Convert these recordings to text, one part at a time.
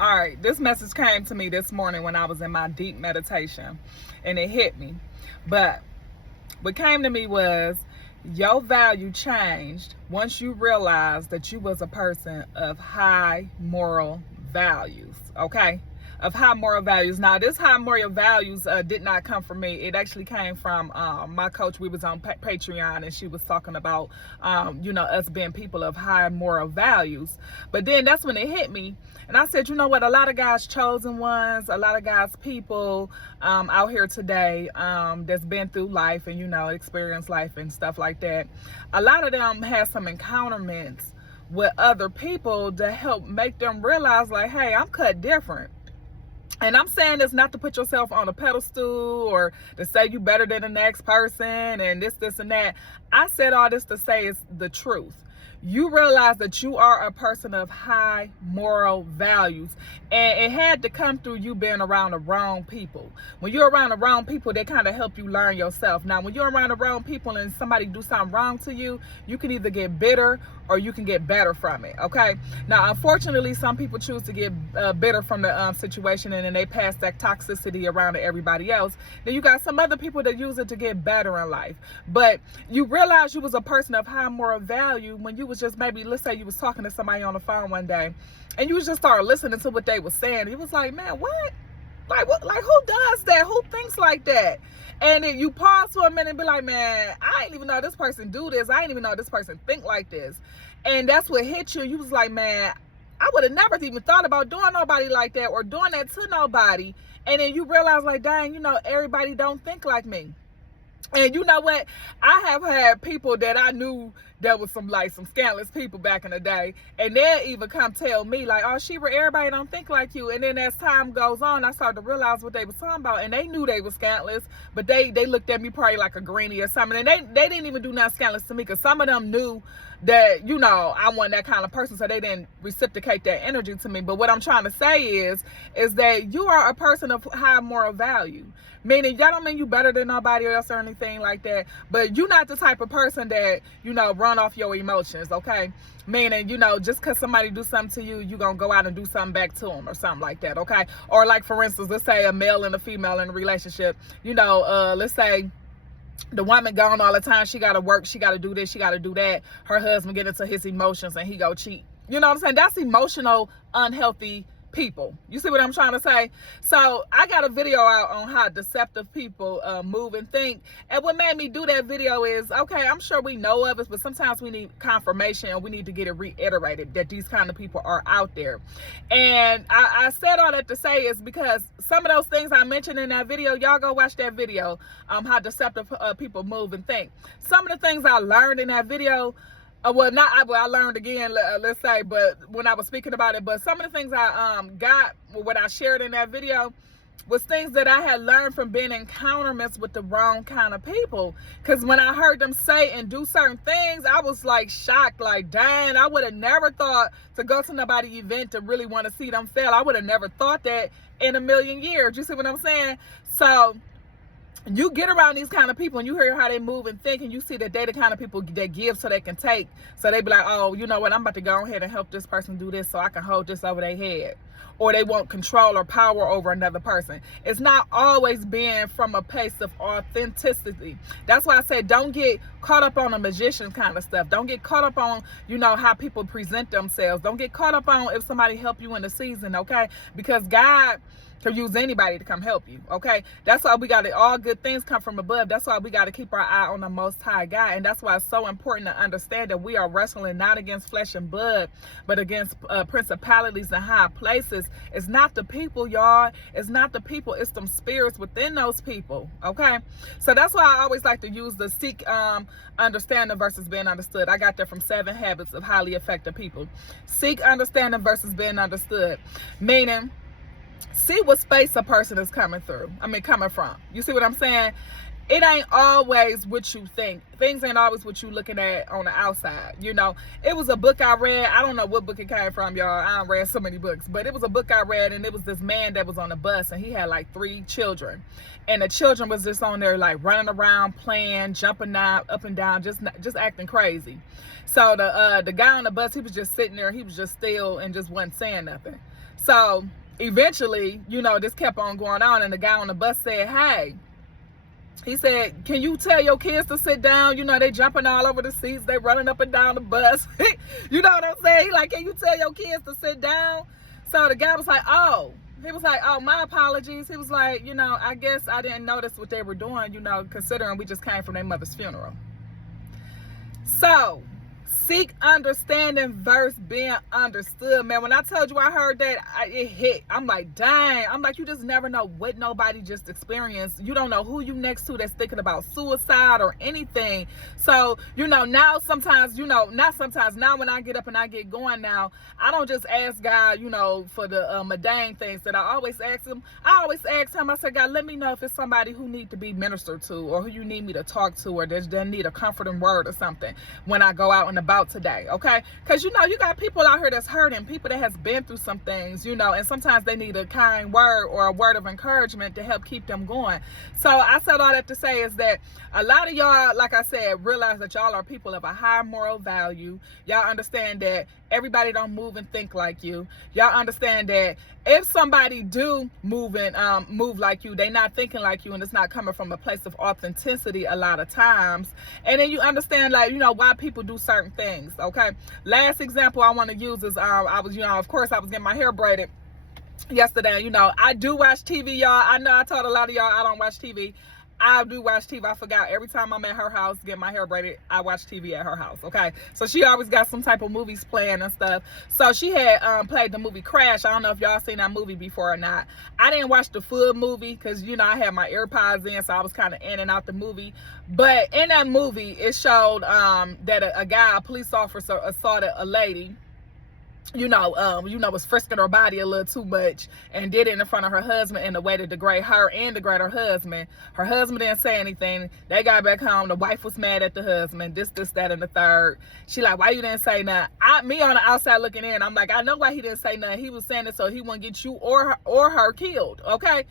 All right, this message came to me this morning when I was in my deep meditation, and it hit me. But what came to me was your value changed once you realized that you was a person of high moral values. Okay, of high moral values. Now, this high moral values did not come from me. It actually came from my coach. We was on Patreon, and she was talking about, us being people of high moral values. But then that's when it hit me, and I said, you know what? A lot of guys, chosen ones, a lot of guys, people out here today that's been through life and experienced life and stuff like that. A lot of them have some encounterments with other people to help make them realize, like, hey, I'm cut different. And I'm saying this not to put yourself on a pedestal or to say you better than the next person and this and that. I said all this to say is the truth. You realize that you are a person of high moral values, and it had to come through you being around the wrong people. When you're around the wrong people, they kind of help you learn yourself. Now, when you're around the wrong people and somebody do something wrong to you, you can either get bitter or you can get better from it. Okay. Now, unfortunately, some people choose to get bitter from the situation, and then they pass that toxicity around to everybody else. Then you got some other people that use it to get better in life. But you realize you was a person of high moral value when you was just, maybe, let's say you was talking to somebody on the phone one day, and you was just started listening to what they was saying. It was like, man, what? Like, what? Like, who does that? Who thinks like that? And then you pause for a minute and be like, man, I didn't even know this person do this. I didn't even know this person think like this. And that's what hit you. You was like, man, I would have never even thought about doing nobody like that or doing that to nobody. And then you realize, like, dang, everybody don't think like me. And you know what? I have had people that I knew that was some scandalous people back in the day, and they'll even come tell me, like, oh, Shebra, everybody don't think like you. And then as time goes on, I started to realize what they was talking about, and they knew they was scandalous, but they looked at me probably like a greenie or something, and they didn't even do nothing scandalous to me, because some of them knew that I wasn't that kind of person, so they didn't reciprocate that energy to me. But what I'm trying to say is that you are a person of high moral value. Meaning, that don't mean you better than nobody else or anything like that, but you're not the type of person that, run off your emotions, okay? Meaning, just because somebody do something to you, you gonna go out and do something back to them or something like that, okay? Or like, for instance, let's say a male and a female in a relationship, let's say the woman gone all the time, she gotta work, she gotta do this, she gotta do that, her husband get into his emotions and he go cheat. You know what I'm saying? That's emotional, unhealthy people. You see what I'm trying to say? So I got a video out on how deceptive people move and think, and what made me do that video is, okay, I'm sure we know of it, but sometimes we need confirmation, and we need to get it reiterated that these kind of people are out there. And I said all that to say is because some of those things I mentioned in that video, y'all go watch that video, how deceptive people move and think. Some of the things I learned in that video, I learned again, let's say, but when I was speaking about it, but some of the things I got, what I shared in that video, was things that I had learned from being in encounterments with the wrong kind of people. Because when I heard them say and do certain things, I was like shocked, like, dang, I would have never thought to go to nobody's event to really want to see them fail. I would have never thought that in a million years. You see what I'm saying? So you get around these kind of people and you hear how they move and think, and you see that they the kind of people that give so they can take. So they be like, oh, you know what, I'm about to go ahead and help this person do this so I can hold this over their head. Or they want control or power over another person. It's not always being from a place of authenticity. That's why I say don't get caught up on the magician kind of stuff. Don't get caught up on, how people present themselves. Don't get caught up on if somebody help you in the season, okay? Because God can use anybody to come help you, okay? That's why we got to, all good things come from above. That's why we got to keep our eye on the Most High God. And that's why it's so important to understand that we are wrestling not against flesh and blood, but against principalities and high places. It's not the people, y'all. It's not the people. It's them spirits within those people, okay? So that's why I always like to use the seek understanding versus being understood. I got that from 7 Habits of Highly Effective People. Seek understanding versus being understood. Meaning, see what space a person is coming from. You see what I'm saying? It ain't always what you think. Things ain't always what you looking at on the outside. It was a book I read. I don't know what book it came from, y'all. I don't read so many books, but it was a book I read, and it was this man that was on a bus, and he had like 3 children, and the children was just on there like running around, playing, jumping up and down, just acting crazy. So the guy on the bus, he was just sitting there, he was just still and just wasn't saying nothing. So eventually, this kept on going on, and the guy on the bus said, hey, he said, can you tell your kids to sit down? They jumping all over the seats. They running up and down the bus. You know what I'm saying? He like, can you tell your kids to sit down? So the guy was like, oh. He was like, oh, my apologies. He was like, I guess I didn't notice what they were doing, considering we just came from their mother's funeral. So, seek understanding versus being understood, man. When I told you I heard that, it hit. I'm like, dang. I'm like, you just never know what nobody just experienced. You don't know who you next to that's thinking about suicide or anything. So, now sometimes, not sometimes, now when I get up and I get going now, I don't just ask God, for the mundane things that I always ask him. I always ask him, I said, God, let me know if it's somebody who need to be ministered to, or who you need me to talk to, or they need a comforting word or something when I go out and about today, okay? Because you got people out here that's hurting, people that has been through some things, and sometimes they need a kind word or a word of encouragement to help keep them going. So I said all that to say is that a lot of y'all, like I said, realize that y'all are people of a high moral value. Y'all understand that everybody don't move and think like you. Y'all understand that if somebody do move like you, they not thinking like you, and it's not coming from a place of authenticity a lot of times. And then you understand, like, why people do certain things, okay? Last example I want to use is I was, of course, I was getting my hair braided yesterday. I do watch TV, y'all. I know I told a lot of y'all I don't watch TV. I do watch TV. I forgot. Every time I'm at her house getting my hair braided, I watch TV at her house, okay? So she always got some type of movies playing and stuff. So she had played the movie Crash. I don't know if y'all seen that movie before or not. I didn't watch the full movie because, I had my AirPods in, so I was kind of in and out the movie. But in that movie, it showed that a police officer assaulted a lady, was frisking her body a little too much, and did it in front of her husband in a way to degrade her and degrade her husband. Her husband didn't say anything. They got back home. The wife was mad at the husband. This, that, and the third. She like, why you didn't say nothing? Me on the outside looking in, I'm like, I know why he didn't say nothing. He was saying it so he wouldn't get you or her killed, okay?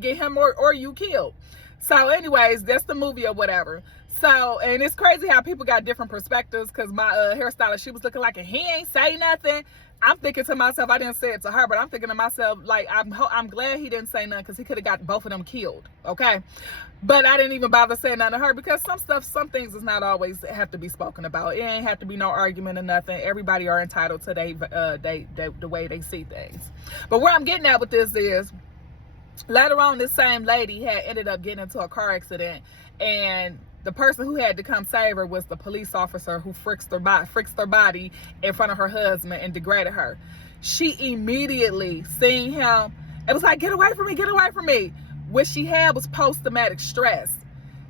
Get him or you killed. So anyways, that's the movie or whatever. So, and it's crazy how people got different perspectives, because my hairstylist, she was looking like, he ain't say nothing. I'm thinking to myself, I didn't say it to her, but I'm thinking to myself, like, I'm glad he didn't say nothing, because he could have got both of them killed, okay? But I didn't even bother saying nothing to her, because some things does not always have to be spoken about. It ain't have to be no argument or nothing. Everybody are entitled to the way they see things. But where I'm getting at with this is, later on, this same lady had ended up getting into a car accident, and the person who had to come save her was the police officer who frisked her body in front of her husband and degraded her. She immediately seen him. It was like, get away from me, get away from me. What she had was post-traumatic stress.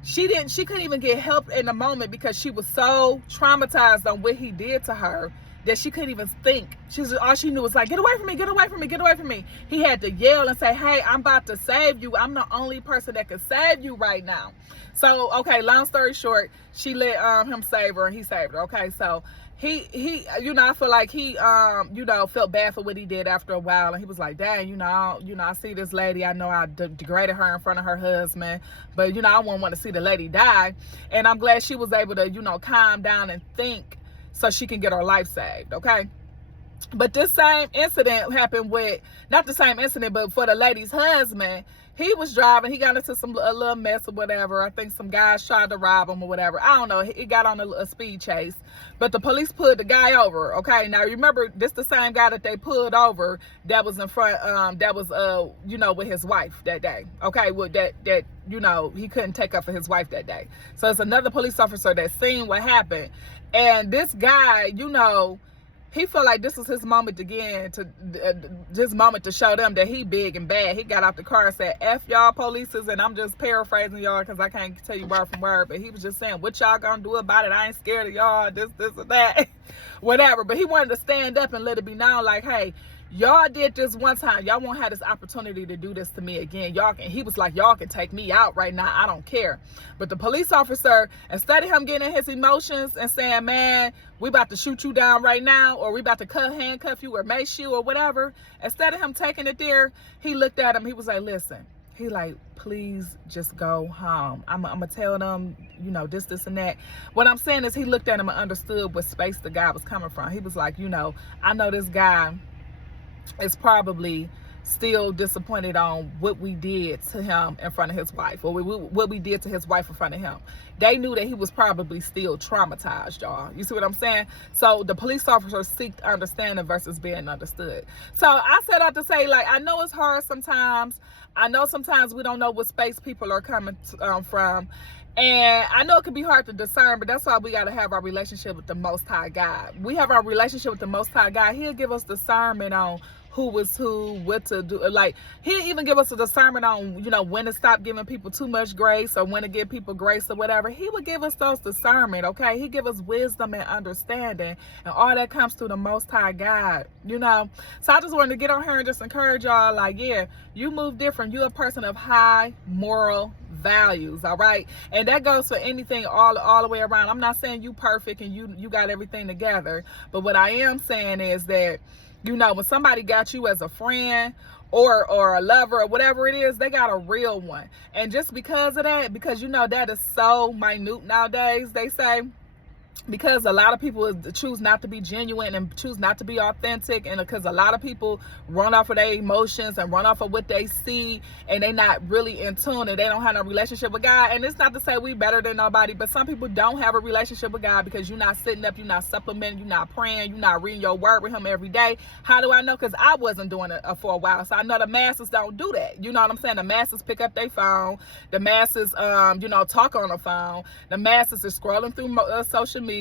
She couldn't even get help in the moment, because she was so traumatized on what he did to her that she couldn't even think. All she knew was like, get away from me, get away from me, get away from me. He had to yell and say, hey, I'm about to save you. I'm the only person that can save you right now. So, okay, long story short, she let him save her, and he saved her. Okay, so he I feel like he felt bad for what he did after a while, and he was like, dang, I see this lady, I know I degraded her in front of her husband, but I wouldn't want to see the lady die. And I'm glad she was able to calm down and think, so she can get her life saved, okay? But this same incident happened with, not the same incident, but for the lady's husband. He was driving, he got into a little mess or whatever. I think some guys tried to rob him or whatever. I don't know, he got on a speed chase. But the police pulled the guy over, okay? Now remember, this the same guy that they pulled over that was in front, with his wife that day, okay? With that he couldn't take up for his wife that day. So it's another police officer that seen what happened. And this guy, he felt like this was his moment again, to show them that he big and bad. He got out the car and said, F y'all polices, and I'm just paraphrasing y'all because I can't tell you word from word, but he was just saying, what y'all gonna do about it? I ain't scared of y'all, this or that, whatever. But he wanted to stand up and let it be known, like, hey, y'all did this one time. Y'all won't have this opportunity to do this to me again. He was like, y'all can take me out right now. I don't care. But the police officer, instead of him getting in his emotions and saying, man, we about to shoot you down right now, or we about to handcuff you or mace you or whatever, instead of him taking it there, he looked at him. He was like, listen. He like, please just go home. I'm going to tell them, this and that. What I'm saying is, he looked at him and understood what space the guy was coming from. He was like, I know this guy is probably still disappointed on what we did to him in front of his wife, or what we did to his wife in front of him. They knew that he was probably still traumatized, y'all. You see what I'm saying? So the police officers seek understanding versus being understood. So I set out to say, like, I know it's hard sometimes. I know sometimes we don't know what space people are coming from. And I know it can be hard to discern, but that's why we got to have our relationship with the Most High God. We have our relationship with the Most High God. He'll give us discernment on who was who, what to do. Like, he'll even give us a discernment on, you know, when to stop giving people too much grace or when to give people grace or whatever. He will give us those discernment, okay? He give us wisdom and understanding, and all that comes through the Most High God, you know? So I just wanted to get on here and just encourage y'all, like, yeah, you move different. You're a person of high moral values, all right? And that goes for anything all the way around. I'm not saying you perfect and you got everything together, but what I am saying is that, you know, when somebody got you as a friend or a lover or whatever it is, they got a real one. And just because of that, because you know that is so minute nowadays, they say, because a lot of people choose not to be genuine and choose not to be authentic, and because a lot of people run off of their emotions and run off of what they see, and they not really in tune, and they don't have no relationship with God. And it's not to say we better than nobody, but some people don't have a relationship with God because you're not sitting up, you're not supplementing, you're not praying, you're not reading your word with him every day. How do I know? Because I wasn't doing it for a while, so I know the masses don't do that. You know what I'm saying? The masses pick up their phone, the masses you know, talk on the phone, the masses is scrolling through social media,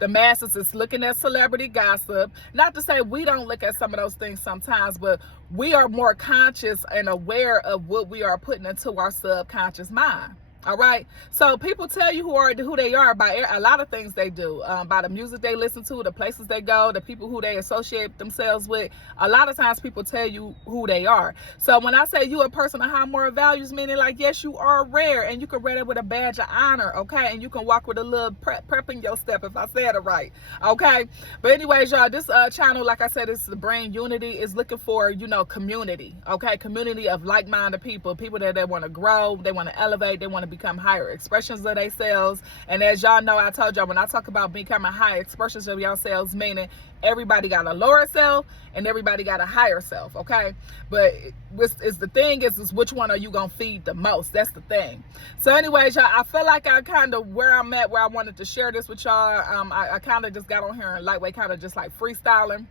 the masses is looking at celebrity gossip. Not to say we don't look at some of those things sometimes, but we are more conscious and aware of what we are putting into our subconscious mind. All right, so people tell you who they are by a lot of things they do, by the music they listen to, the places they go, the people who they associate themselves with. A lot of times people tell you who they are. So when I say you a person of high moral values, meaning like, yes, you are rare, and you can wear it with a badge of honor, okay, and you can walk with a little prep in your step, if I said it right, okay. But anyways, y'all, this channel, like I said, is the Brain Unity, is looking for, you know, community, okay, community of like-minded people that they want to grow, they want to elevate, they want to become higher expressions of themselves. And as y'all know, I told y'all, when I talk about becoming higher expressions of yourselves, meaning everybody got a lower self and everybody got a higher self, okay? But it's the thing is which one are you gonna feed the most? That's the thing. So anyways, y'all, I feel like I kind of where I'm at, where I wanted to share this with y'all. I kind of just got on here and lightweight, kind of just like freestyling.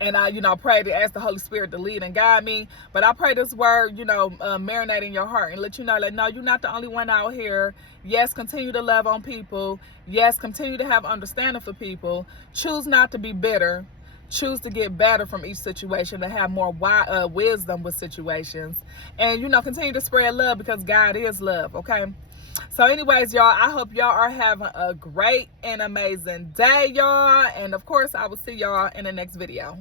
And I, you know, pray to ask the Holy Spirit to lead and guide me. But I pray this word, you know, marinate in your heart and let you know that, no, you're not the only one out here. Yes, continue to love on people. Yes, continue to have understanding for people. Choose not to be bitter. Choose to get better from each situation, to have more wisdom with situations. And, you know, continue to spread love, because God is love, okay? So anyways, y'all, I hope y'all are having a great and amazing day, y'all. And of course, I will see y'all in the next video.